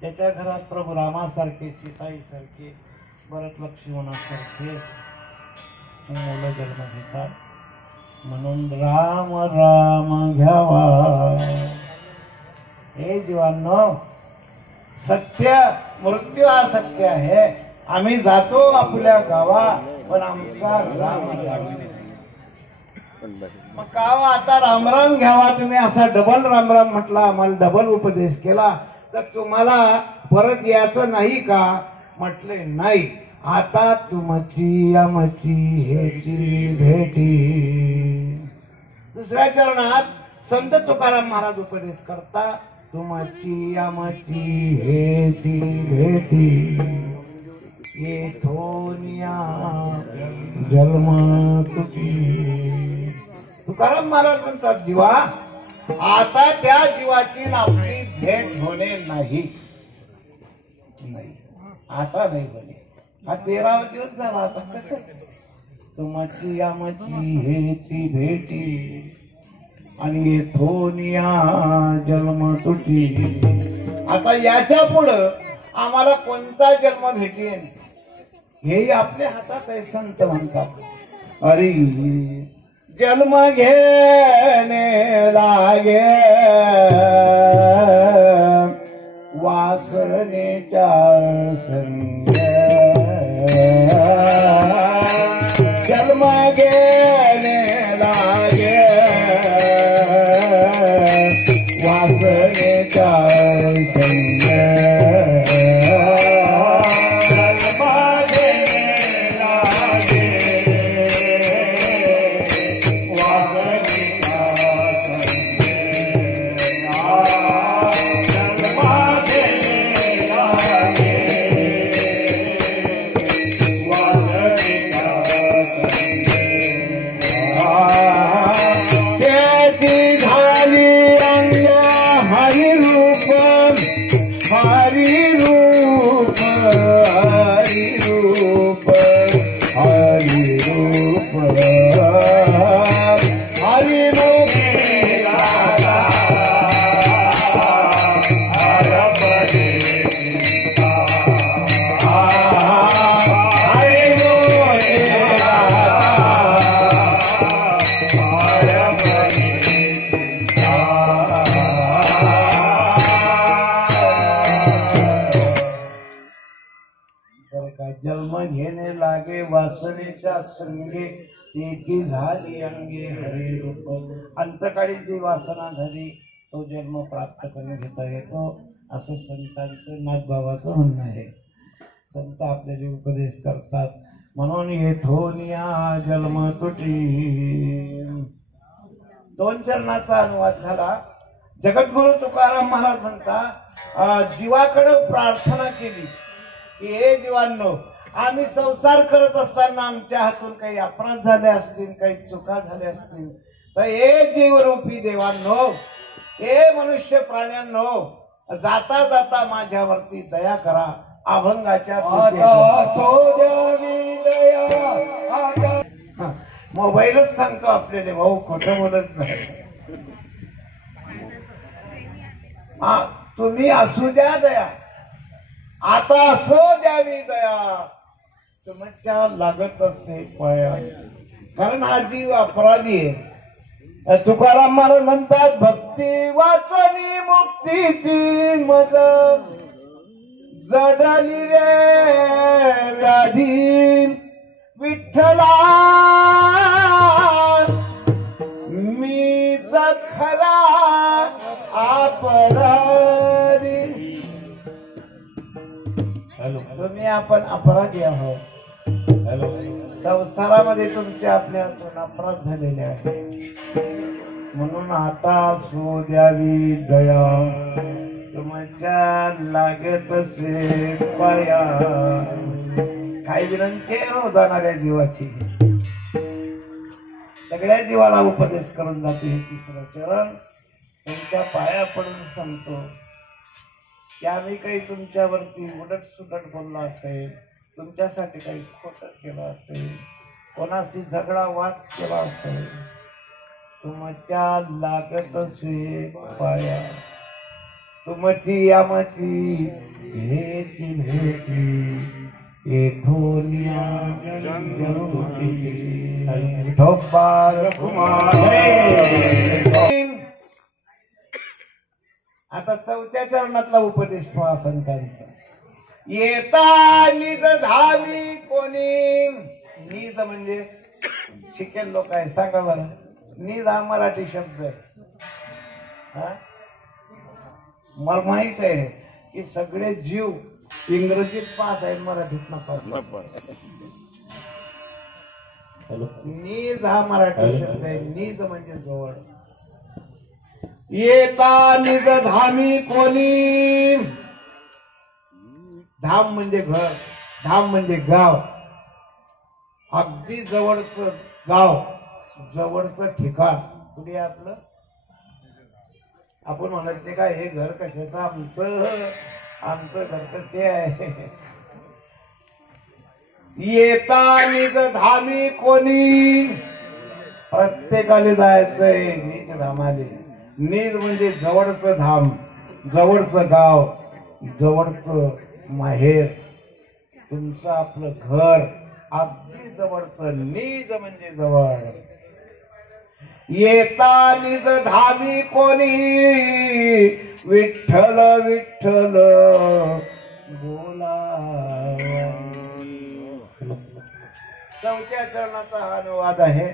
त्याच्या घरात प्रभू रामासारखे, सीताईसारखे, भरत लक्ष्मणासारखे मुलं जन्म घेतात. म्हणून राम राम घ्यावा. हे जीवांनो, सत्य, मृत्यू हा सत्य आहे. आम्ही जातो आपल्या गावा, पण आमचा राम राम. मग गाव आता रामराम घ्यावा तुम्ही असा डबल रामराम म्हटला, आम्हाला डबल उपदेश केला, तर तुम्हाला परत यायचं नाही का? म्हटले नाही. आता तुमची आमची हेची भेटी. दुसऱ्या चरणात संत तुकाराम महाराज उपदेश करता, तुमची आमची हेची भेटी, येथोनिया जन्म तुझी. तुकाराम महाराज म्हणतात, जीवा आता त्या जीवाची आपली भेट होणे नाही. आता नाही बने. हा 13वा दिवस झाला. आता कसं तुमची आमची हेची भेटी आणि येथोनिया जन्म तुटी. आता याच्या पुढं आम्हाला कोणता जन्म भेटेल हेही आपल्या हातात आहे. संत म्हणतात, अरे जन्म घेणे लागे वासनेच्या संग. जन्म घेणे लागे वासनेच्या संग. जन्म घेणे लागे वासनेच्या संगे, त्याची झाली अंगे हरे रूप. अंतकाळी जी वासना झाली तो जन्म प्राप्त करून घेता येतो, असं संतांचं नाथबाबाचं म्हणणं आहे. संत आपल्याला उपदेश करतात. म्हणून येथोनिया जन्म तुटी. 2 चरणाचा अनुवाद झाला. जगद्गुरु तुकाराम महाराज म्हणतात, जीवाकडे प्रार्थना केली की हे जीवांनो, आम्ही संसार करत असताना आमच्या हातून काही अपराध झाले असतील, काही चुका झाल्या असतील, तर हे जीवरूपी देवांनो, हे मनुष्य प्राण्यांनो, जाता जाता माझ्यावरती दया करा. अभंगाच्या मोबाईलच सांगतो आपल्याला, भाऊ खोटं बोलत नाही. तुम्ही असू द्या दया, आता असो द्यावी दया, तुमच्या लागत असे पाया. कारण हा जीव अपराधी आहे. तुकाराम महाराज म्हणतात, भक्ती वाचनी मुक्तीची मज जडली रे व्याधी. विठ्ठला मीच खरा अपराधी. तुम्ही आपण अपराधी आहोत. संसारामध्ये तुमच्या आपल्या हातून अपराध झालेले आहे. म्हणून आता सो द्यावी दया, तुमच्या लागत असे पाया. काही विनंती आहे जाणाऱ्या जीवाची. सगळ्या जीवाला उपदेश करून जाते हे 3रं चरण. त्यांच्या पाया पडून सांगतो की आम्ही काही तुमच्यावरती उलट सुलट बोलला असेल, तुमच्यासाठी काही खोटं केलं असेल, कोणाशी झगडा वाद केला असेल, तुमच्या लागत असे पाया. तुमची आमची घेती भेटी येथोनिया विठोबा आता चौथ्या चरणातला उपदेश पहा संतांचा. येता निज धामी कोणी. निज म्हणजे शिकेल लोक आहे, सांगा बरं. निज हा मराठी शब्द आहे. मला माहित आहे की सगळे जीव इंग्रजीत पास आहेत, मराठीत नापास. नीज हा मराठी शब्द आहे. नीज म्हणजे जवळ. येता निज धामी कोणी. धाम म्हणजे घर, धाम म्हणजे गाव. अगदी जवळचं गाव, जवळचं ठिकाण कुठे आपलं. आपण म्हणत ते काय हे घर कशाचं, आमचं घर तर ते आहे. येता निज धामी कोणी. प्रत्येकाला जायचंय निज धामाले. निज म्हणजे जवळचं धाम, जवळचं गाव, जवळचं माहेर, तुमचं आपलं घर अगदी जवळचं. निज म्हणजे जवळ. येता निज धामी कोणी. विठ्ठल विठ्ठल बोला. चौथ्या चरणाचा हा अनुवाद आहे,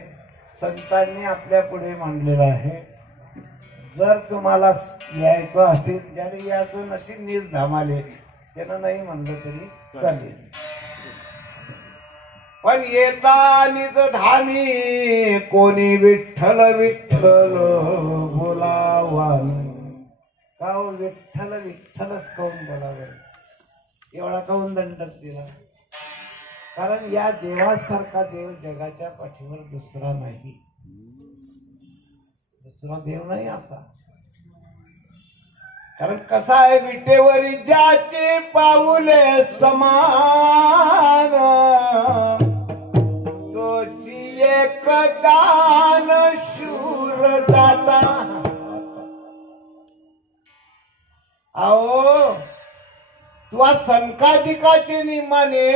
संतांनी आपल्या पुढे मांडलेला आहे. जर तुम्हाला यायचं असेल, ज्याने याचं नशीब निज धामाले, त्यानं नाही म्हणलं तरी चालेल. पण येता निज धामी कोणी. विठ्ठल विठ्ठल बोलावा. का विठ्ठल विठ्ठलच काऊन बोलावे, एवढा काऊन दंडक दिला. कारण या देवासारखा देव जगाच्या पाठीवर दुसरा नाही. दुसरा देव नाही असा. कारण कसा आहे, विटेवरी ज्याचे पाऊले समान, तोची एक दान शूर दाता. अहो तुवा संकादिकाचे निमाने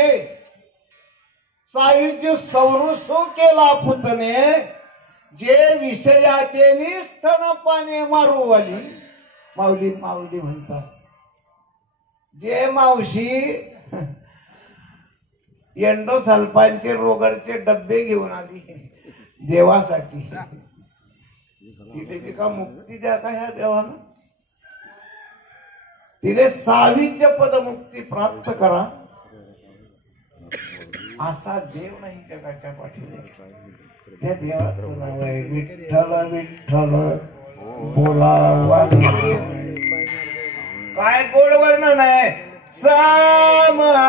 सायुज्य सौरुसो केला पुतने. जे विषयाचे निस्तन पाने मारूवाली. माऊली माऊली म्हणतात. जे मावशी एंडो सल्फानचे रोगडचे डब्बे घेऊन आली देवासाठी, तिथे का मुक्ती द्या का ह्या देवानं. तिथे साविज्य पद मुक्ती प्राप्त करा असा देव नाही जगाच्या पाठीवर. त्या देवाचं नाव आहे विठ्ठल विठ्ठल बोलावा. काय गोड वर्णन आहे. समचरण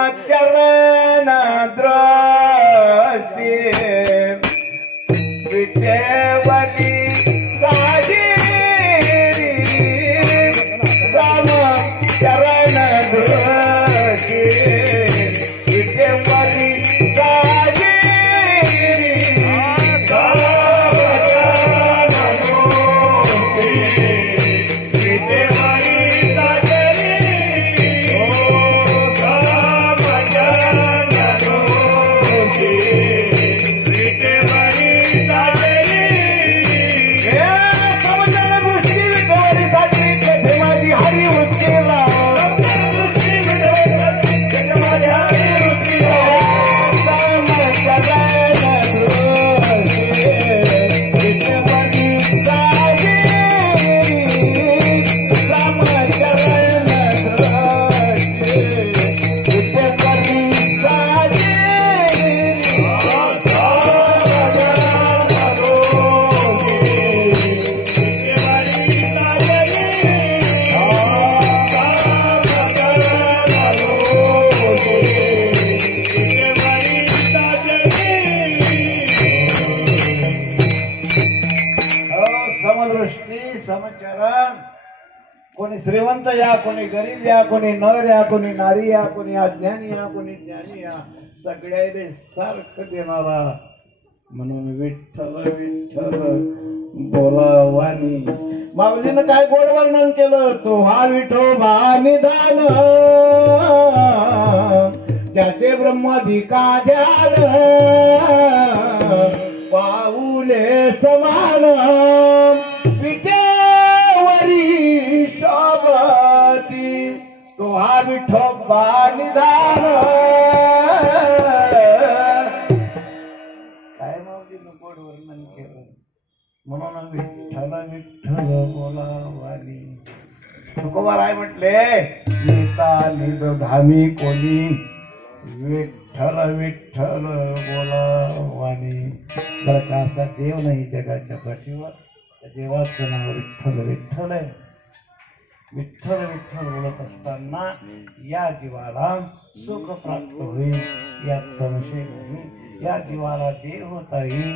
द्रष्टी विठेवरी साधी. समचरण द्रष्टी विठेवरी साधी. कोणी श्रीमंत या, कोणी गरीब या, कोणी नर या, कोणी नारी या, कोणी अज्ञानी या, कोणी ज्ञानी या, सगळ्याले सारखं देणारा. म्हणून विठ्ठल विठ्ठल बोलावानी. माऊलीनं काय गोड वर्णन केलं. तो हा विठोबा निधान त्याचे ब्रह्माधिका ध्यान पाऊले समान विटेवरी शोभती तो हा विठोबा निधान काय माऊलीनं गोड वर्णन केलं म्हणून विठ्ठल विठ्ठल बोलावाली तुकोबाराय म्हटले येता निद धामी कोणी विठ्ठल विठ्ठल बोलावानी जर का असा देव नाही जगाच्या पाठीवर त्या देवाचं नाव विठ्ठल विठ्ठल आहे विठ्ठल विठ्ठल बोलत असताना या जीवाला सुख प्राप्त होईल यात संशय नाही या जीवाला देव होता येईल